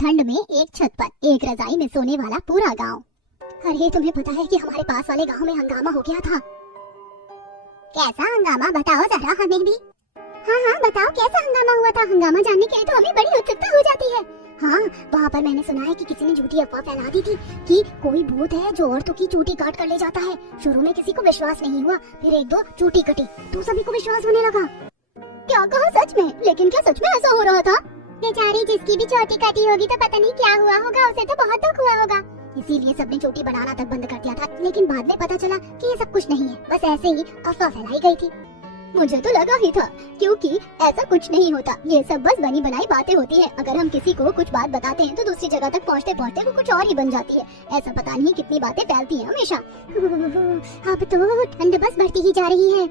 ठंड में एक छत पर एक रजाई में सोने वाला पूरा गांव। अरे तुम्हें पता है कि हमारे पास वाले गांव में हंगामा हो गया था। कैसा हंगामा बताओ जरा हमें भी। हाँ बताओ कैसा हंगामा हुआ था। हंगामा जानने के लिए तो हमें बड़ी उत्सुकता हो जाती है। हाँ, वहाँ पर मैंने सुना है कि किसी ने झूठी अफवाह फैला दी थी कि कोई भूत है जो औरतों की चूटी काट कर ले जाता है। शुरू में किसी को विश्वास नहीं हुआ, फिर एक दो चूटी कटी तो सभी को विश्वास होने लगा। क्या कहा सच में? लेकिन क्या सच में ऐसा हो रहा था? बेचारी जिसकी भी चोटी कटी होगी तो पता नहीं क्या हुआ होगा, उसे तो बहुत दुख हुआ होगा। इसीलिए सबने चोटी बनाना तक बंद कर दिया था। लेकिन बाद में पता चला कि ये सब कुछ नहीं है, बस ऐसे ही अफवाह फैलाई गई थी। मुझे तो लगा ही था, क्योंकि ऐसा कुछ नहीं होता। ये सब बस बनी बनाई बातें होती हैं। अगर हम किसी को कुछ बात बताते हैं तो दूसरी जगह तक पहुँचते पहुँचते वो कुछ और ही बन जाती है। ऐसा पता नहीं कितनी बातें फैलती हैं हमेशा। अब तो ठंड बस बढ़ती ही जा रही है।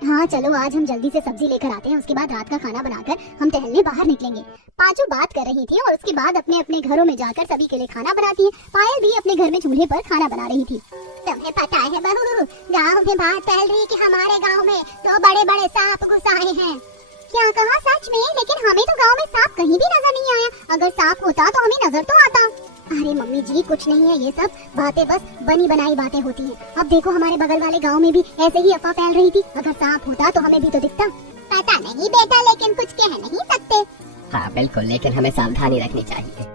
हाँ चलो, आज हम जल्दी से सब्जी लेकर आते हैं, उसके बाद रात का खाना बनाकर हम टहलने बाहर निकलेंगे। पांचों बात कर रही थी और उसके बाद अपने अपने घरों में जाकर सभी के लिए खाना बनाती है। पायल भी अपने घर में चूल्हे पर खाना बना रही थी। तुम्हें पता है बहू, गांव में बात फैल रही कि हमारे गांव में तो बड़े बड़े सांप घुस आए हैं। क्या कहा? सच में? लेकिन हमें तो गांव में सांप कहीं भी नजर नहीं आया। अगर सांप होता तो हमें नजर तो आता। अरे मम्मी जी, कुछ नहीं है, ये सब बातें बस बनी बनाई बातें होती हैं। अब देखो हमारे बगल वाले गांव में भी ऐसे ही अफवाह फैल रही थी। अगर सांप होता तो हमें भी तो दिखता। पता नहीं बेटा, लेकिन कुछ कह नहीं सकते। हाँ बिल्कुल, लेकिन हमें सावधानी रखनी चाहिए।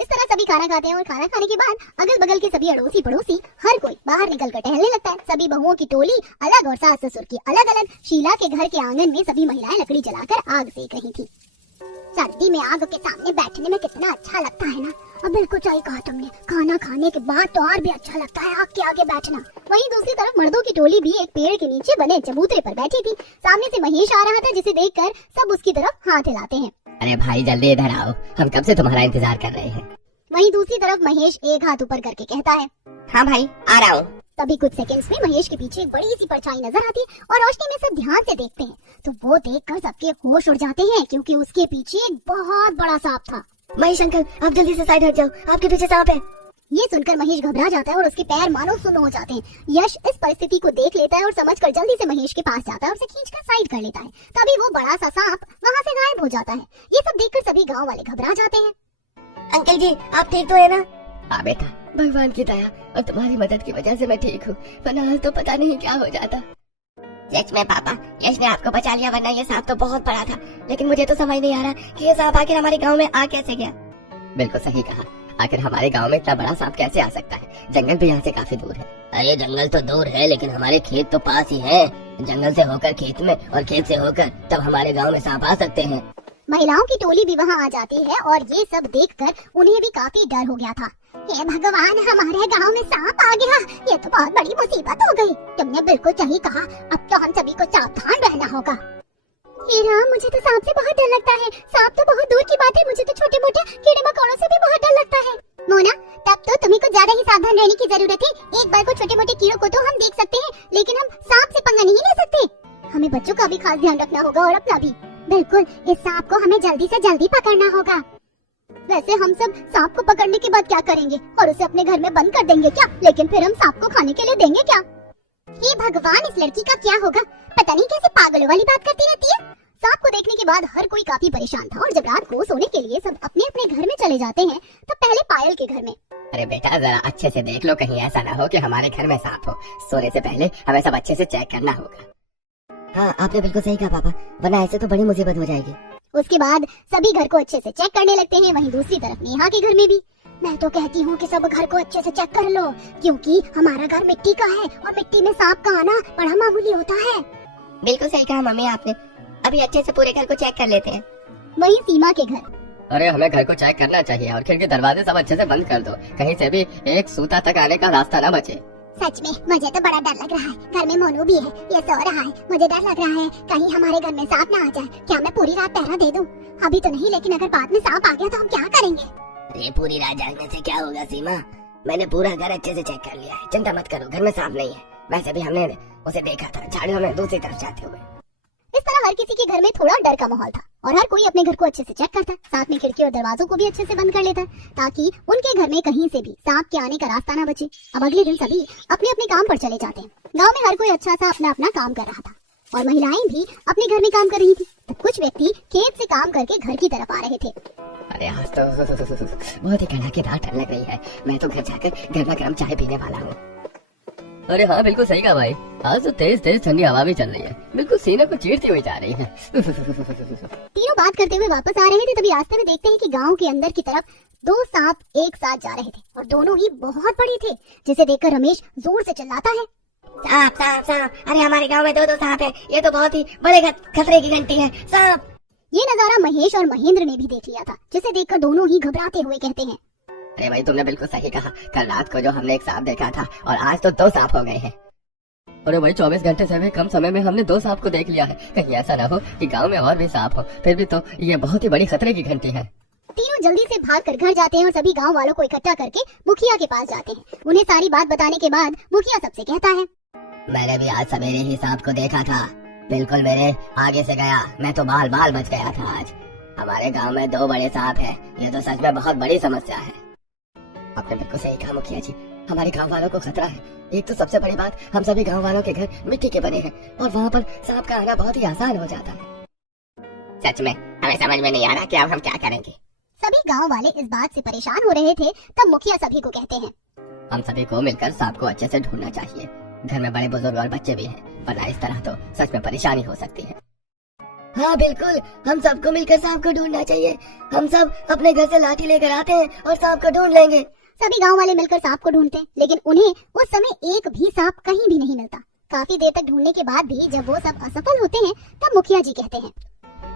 इस तरह सभी खाना खाते हैं और खाना खाने के बाद अगल बगल के सभी अड़ोसी पड़ोसी हर कोई बाहर निकल कर टहलने लगता है। सभी बहुओं की टोली अलग और सास ससुर की अलग अलग। शीला के घर के आंगन में सभी महिलाएं लकड़ी जलाकर आग सेक रही थी। सर्दी में आग के सामने बैठने में कितना अच्छा लगता है ना। अब बिल्कुल सही कहा तुमने, खाना खाने के बाद तो और भी अच्छा लगता है आग के आगे बैठना। वहीं दूसरी तरफ मर्दों की टोली भी एक पेड़ के नीचे बने चबूतरे पर बैठी थी। सामने से महेश आ रहा था, जिसे देखकर सब उसकी तरफ हाथ हिलाते हैं। अरे भाई जल्दी इधर आओ, हम कब से तुम्हारा इंतजार कर रहे हैं। वहीं दूसरी तरफ महेश एक हाथ ऊपर करके कहता है, हाँ भाई आ रहा हूँ। तभी कुछ सेकंड्स में महेश के पीछे एक बड़ी सी परछाई नजर आती है और रोशनी में सब ध्यान से देखते हैं तो वो देखकर सबके होश उड़ जाते हैं, क्योंकि उसके पीछे एक बहुत बड़ा सांप था। महेश अंकल, आप जल्दी से साइड हट जाओ, आपके पीछे सांप है। ये सुनकर महेश घबरा जाता है और उसके पैर मानो सुन्न हो जाते हैं। यश इस परिस्थिति को देख लेता है और समझकर जल्दी से महेश के पास जाता है और उसे खींचकर साइड कर लेता है। तभी वो बड़ा सा सांप वहाँ से गायब हो जाता है। ये सब देखकर सभी गाँव वाले घबरा जाते हैं। अंकल जी, आप ठीक तो है ना? हाँ बेटा, भगवान की दया और तुम्हारी मदद की वजह से मैं ठीक हूँ, वरना आज तो पता नहीं क्या हो जाता। सच में पापा, यश ने आपको बचा लिया, वरना ये सांप तो बहुत बड़ा था। लेकिन मुझे तो समझ नहीं आ रहा कि ये सांप आखिर हमारे गांव में आ कैसे गया। बिल्कुल सही कहा, आखिर हमारे गांव में इतना बड़ा सांप कैसे आ सकता है? जंगल भी यहाँ से काफी दूर है। अरे जंगल तो दूर है, लेकिन हमारे खेत तो पास ही है। जंगल से होकर खेत में और खेत से होकर तब हमारे गाँव में सांप आ सकते हैं। महिलाओं की टोली भी वहाँ आ जाती है और ये सब देखकर उन्हें भी काफी डर हो गया था। हे भगवान, हमारे गांव में सांप आ गया, ये तो बहुत बड़ी मुसीबत हो गई। तुमने बिल्कुल सही कहा, अब तो हम सभी को सावधान रहना होगा। हे राम, मुझे तो सांप से बहुत डर लगता है। सांप तो बहुत दूर की बात है, मुझे तो छोटे मोटे कीड़े मकोड़ों से भी बहुत डर लगता है। मोना, तब तो तुम्हें कुछ ज्यादा ही सावधान रहने की जरूरत है। एक बार को छोटे मोटे कीड़ों को तो हम देख सकते हैं, लेकिन हम सांप से पंगा नहीं ले सकते। हमें बच्चों का भी खास ध्यान रखना होगा और अपना भी। बिल्कुल, इस सांप को हमें जल्दी से जल्दी पकड़ना होगा। वैसे हम सब सांप को पकड़ने के बाद क्या करेंगे? और उसे अपने घर में बंद कर देंगे क्या? लेकिन फिर हम सांप को खाने के लिए देंगे क्या? हे भगवान, इस लड़की का क्या होगा? पता नहीं कैसे पागलों वाली बात करती रहती है। सांप को देखने के बाद हर कोई काफी परेशान था और जब रात को सोने के लिए सब अपने अपने घर में चले जाते हैं तब पहले पायल के घर में। अरे बेटा, जरा अच्छे से देख लो, कहीं ऐसा ना हो कि हमारे घर में सांप हो। सोने से पहले हमें सब अच्छे से चेक करना होगा। हाँ, आपने बिल्कुल सही कहा पापा, वरना ऐसे तो बड़ी मुसीबत हो जाएगी। उसके बाद सभी घर को अच्छे से चेक करने लगते हैं। वहीं दूसरी तरफ नेहा के घर में भी। मैं तो कहती हूँ कि सब घर को अच्छे से चेक कर लो, क्योंकि हमारा घर मिट्टी का है और मिट्टी में सांप का आना बड़ा मामूली होता है। बिल्कुल सही कहा मम्मी आपने, अभी अच्छे से पूरे घर को चेक कर लेते हैं। वहीं सीमा के घर। अरे हमें घर को चेक करना चाहिए और खिड़की दरवाजे सब अच्छे से बंद कर दो, कहीं से भी एक सूता तक आने का रास्ता न बचे। सच में मुझे तो बड़ा डर लग रहा है। घर में मोनू भी है, ये सो रहा है। मुझे डर लग रहा है कहीं हमारे घर में सांप ना आ जाए। क्या मैं पूरी रात पहरा दे दूं? अभी तो नहीं, लेकिन अगर बाद में सांप आ गया तो हम क्या करेंगे? अरे पूरी रात जागने से क्या होगा सीमा, मैंने पूरा घर अच्छे से चेक कर लिया है, चिंता मत करो, घर में सांप नहीं है। वैसे भी हमने उसे देखा था झाड़ियों में दूसरी तरफ जाते हुए। इस तरह हर किसी के घर में थोड़ा डर का माहौल था और हर कोई अपने घर को अच्छे से चेक करता, साथ में खिड़की और दरवाजों को भी अच्छे से बंद कर लेता, ताकि उनके घर में कहीं से भी सांप के आने का रास्ता ना बचे। अब अगले दिन सभी अपने अपने काम पर चले जाते हैं। गांव में हर कोई अच्छा सा अपना अपना काम कर रहा था। और महिलाएं भी अपने घर में काम कर रही थी। तब कुछ व्यक्ति खेत से काम करके घर की तरफ आ रहे थे। अरे आज तो बहुत ही कड़ाकेदार ठंड लग रही है। मैं तो घर जाकर गर्मा गर्म चाय पीने वाला हूँ। अरे हाँ, बिल्कुल सही कहा भाई। आज तो तेज तेज ठंडी हवा भी चल रही है, बिल्कुल सीने को चीरती हुई जा रही है। तीनों बात करते हुए वापस आ रहे थे, तभी रास्ते में देखते हैं कि गांव के अंदर की तरफ दो सांप एक साथ जा रहे थे और दोनों ही बहुत बड़े थे, जिसे देखकर रमेश जोर से चिल्लाता है, सांप सांप सांप! अरे हमारे गांव में दो सांप है, ये तो बहुत ही बड़े खतरे की घंटी है। सांप! ये नजारा महेश और महेंद्र ने भी देख लिया था, जिसे देखकर दोनों ही घबराते हुए कहते हैं, अरे भाई तुमने बिल्कुल सही कहा। कल रात को जो हमने एक सांप देखा था और आज तो दो सांप हो गए हैं। अरे भाई 24 घंटे से भी कम समय में हमने दो सांप को देख लिया है। कहीं ऐसा ना हो कि गांव में और भी सांप हो। फिर भी तो ये बहुत ही बड़ी खतरे की घंटी है। तीनों जल्दी से भागकर घर जाते हैं और सभी गांव वालों को इकट्ठा करके मुखिया के पास जाते हैं। उन्हें सारी बात बताने के बाद मुखिया सबसे कहता है, मैंने भी आज सवेरे ही सांप को देखा था, बिल्कुल मेरे आगे से गया। मैं तो बाल बाल बच गया था। आज हमारे गांव में दो बड़े सांप हैं। ये तो सच में बहुत बड़ी समस्या है। आपने बिल्कुल सही कहा मुखिया जी, हमारे गांव वालों को खतरा है। एक तो सबसे बड़ी बात, हम सभी गांव वालों के घर मिट्टी के बने हैं और वहाँ पर सांप का आना बहुत ही आसान हो जाता है। सच में हमें समझ में नहीं आ रहा कि अब हम क्या करेंगे। सभी गांव वाले इस बात से परेशान हो रहे थे। तब मुखिया सभी को कहते हैं, हम सभी को मिलकर सांप को अच्छे से ढूंढना चाहिए। घर में बड़े बुजुर्ग और बच्चे भी हैं, वरना इस तरह तो सच में परेशानी हो सकती है। हाँ बिल्कुल, हम सबको मिलकर सांप को ढूंढना चाहिए। हम सब अपने घर से लाठी लेकर आते हैं और सांप को ढूंढ लेंगे। सभी गांव वाले मिलकर सांप को ढूंढते हैं, लेकिन उन्हें उस समय एक भी सांप कहीं भी नहीं मिलता। काफी देर तक ढूंढने के बाद भी जब वो सब असफल होते हैं, तब मुखिया जी कहते हैं,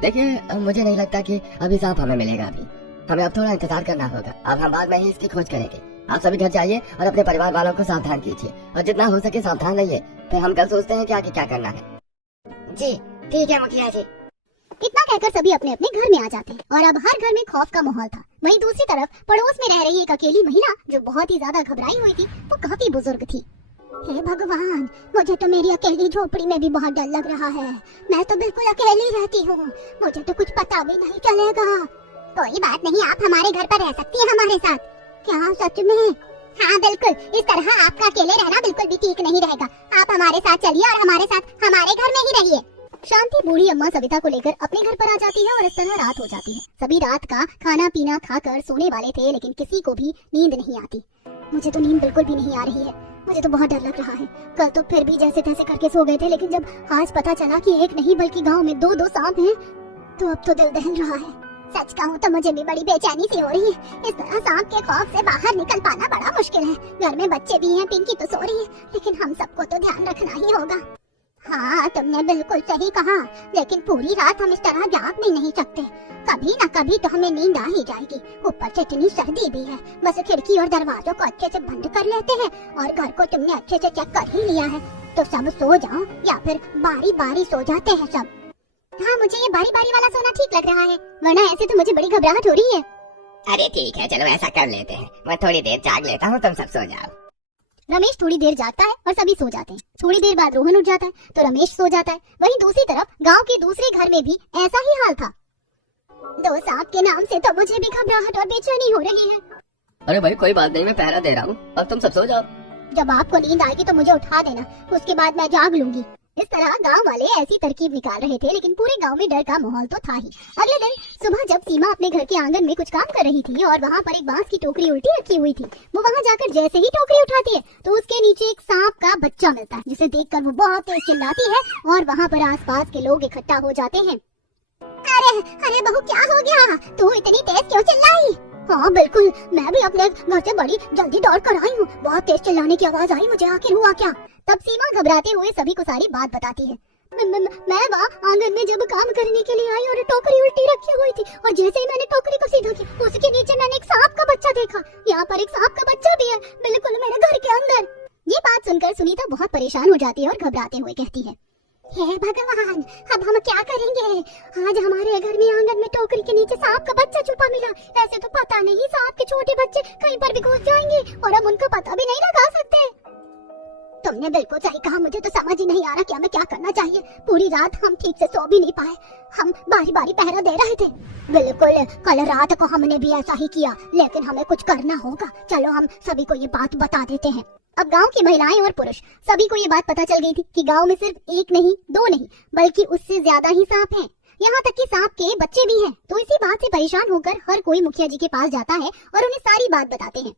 देखिए मुझे नहीं लगता कि अभी सांप हमें मिलेगा। अभी हमें अब थोड़ा इंतजार करना होगा। अब हम बाद में ही इसकी खोज करेंगे। आप सभी घर जाइए और अपने परिवार वालों को सावधान कीजिए और जितना हो सके सावधान रहिए। फिर हम कल सोचते हैं कि आगे क्या करना है। जी ठीक है मुखिया जी। इतना कहकर सभी अपने अपने घर में आ जाते हैं और अब हर घर में खौफ का माहौल था। वहीं दूसरी तरफ पड़ोस में रह रही एक अकेली महिला जो बहुत ही ज्यादा घबराई हुई थी, वो काफी बुजुर्ग थी। हे भगवान, मुझे तो मेरी अकेली झोपड़ी में भी बहुत डर लग रहा है। मैं तो बिल्कुल अकेली रहती हूँ, मुझे तो कुछ पता भी नहीं चलेगा। कोई बात नहीं, आप हमारे घर पर रह सकती हैं हमारे साथ। क्या सच में? हाँ बिल्कुल, इस तरह आपका अकेले रहना बिल्कुल भी ठीक नहीं रहेगा। आप हमारे साथ चलिए और हमारे साथ हमारे घर में ही रहिए। शांति बूढ़ी अम्मा सविता को लेकर अपने घर पर आ जाती है और इस तरह रात हो जाती है। सभी रात का खाना पीना खाकर सोने वाले थे, लेकिन किसी को भी नींद नहीं आती। मुझे तो नींद बिल्कुल भी नहीं आ रही है। मुझे तो बहुत डर लग रहा है। कल तो फिर भी जैसे तैसे करके सो गए थे, लेकिन जब आज पता चला कि एक नहीं बल्कि गांव में दो दो सांप हैं, तो अब तो दिल दहल रहा है। सच कहूँ तो मुझे भी बड़ी बेचैनी सी हो रही है। इस तरह सांप के खौफ से बाहर निकल पाना बड़ा मुश्किल है। घर में बच्चे भी हैं, पिंकी तो सो रही है, लेकिन हम सबको तो ध्यान रखना ही होगा। हाँ तुमने बिल्कुल सही कहा, लेकिन पूरी रात हम इस तरह जाग भी नहीं सकते। कभी न कभी तो हमें नींद आ ही जाएगी। ऊपर से इतनी सर्दी भी है। बस खिड़की और दरवाजों को अच्छे से बंद कर लेते हैं और घर को तुमने अच्छे से चेक कर ही लिया है, तो सब सो जाओ या फिर बारी बारी सो जाते हैं सब। हाँ मुझे ये बारी बारी वाला सोना ठीक लग रहा है, वरना ऐसे तो मुझे बड़ी घबराहट हो रही है। अरे ठीक है, चलो ऐसा कर लेते हैं। मैं थोड़ी देर जाग लेता हूँ, तुम सब सो जाओ। रमेश थोड़ी देर जागता है और सभी सो जाते हैं। थोड़ी देर बाद रोहन उठ जाता है तो रमेश सो जाता है। वहीं दूसरी तरफ गांव के दूसरे घर में भी ऐसा ही हाल था। दो सांप के नाम से तो मुझे भी घबराहट और बेचैनी हो रही है। अरे भाई कोई बात नहीं, मैं पहरा दे रहा हूँ, अब तुम सब सो जाओ। जब आपको नींद आएगी तो मुझे उठा देना, उसके बाद मैं जाग लूंगी। इस तरह गांव वाले ऐसी तरकीब निकाल रहे थे, लेकिन पूरे गांव में डर का माहौल तो था ही। अगले दिन सुबह जब सीमा अपने घर के आंगन में कुछ काम कर रही थी और वहाँ पर एक बांस की टोकरी उल्टी रखी हुई थी, वो वहाँ जाकर जैसे ही टोकरी उठाती है तो उसके नीचे एक सांप का बच्चा मिलता है, जिसे देखकर वो बहुत तेज चिल्लाती है और वहाँ पर आसपास के लोग इकट्ठा हो जाते हैं। अरे अरे बहू क्या हो गया, तू इतनी तेज क्यों चिल्लाई? हाँ बिल्कुल, मैं भी अपने घर से बड़ी जल्दी दौड़ कर आई हूँ। बहुत तेज चिल्लाने की आवाज आई मुझे, आखिर हुआ क्या? तब सीमा घबराते हुए सभी को सारी बात बताती है। मैं वहाँ आंगन में जब काम करने के लिए आई और टोकरी उल्टी रखी हुई थी, और जैसे ही मैंने टोकरी को सीधा किया, उसके नीचे मैंने एक सांप का बच्चा देखा। यहाँ पर एक सांप का बच्चा भी है, बिल्कुल मेरे घर के अंदर। ये बात सुनकर सुनीता बहुत परेशान हो जाती है और घबराते हुए कहती है, हे भगवान, अब हम क्या करेंगे? आज हमारे घर में आंगन में टोकरी के नीचे सांप का बच्चा छुपा मिला। ऐसे तो पता नहीं सांप के छोटे बच्चे कहीं पर भी घुस जाएंगे और हम उनका पता भी नहीं लगा सकते। तुमने बिल्कुल सही कहा, मुझे तो समझ ही नहीं आ रहा कि हमें क्या करना चाहिए। पूरी रात हम ठीक से सो भी नहीं पाए, हम बारी बारी पहरा दे रहे थे। बिल्कुल, कल रात को हमने भी ऐसा ही किया, लेकिन हमें कुछ करना होगा। चलो हम सभी को ये बात बता देते हैं। अब गांव की महिलाएं और पुरुष सभी को ये बात पता चल गई थी कि गांव में सिर्फ एक नहीं, दो नहीं, बल्कि उससे ज्यादा ही सांप हैं। यहाँ तक कि सांप के बच्चे भी हैं। तो इसी बात से परेशान होकर हर कोई मुखिया जी के पास जाता है और उन्हें सारी बात बताते हैं।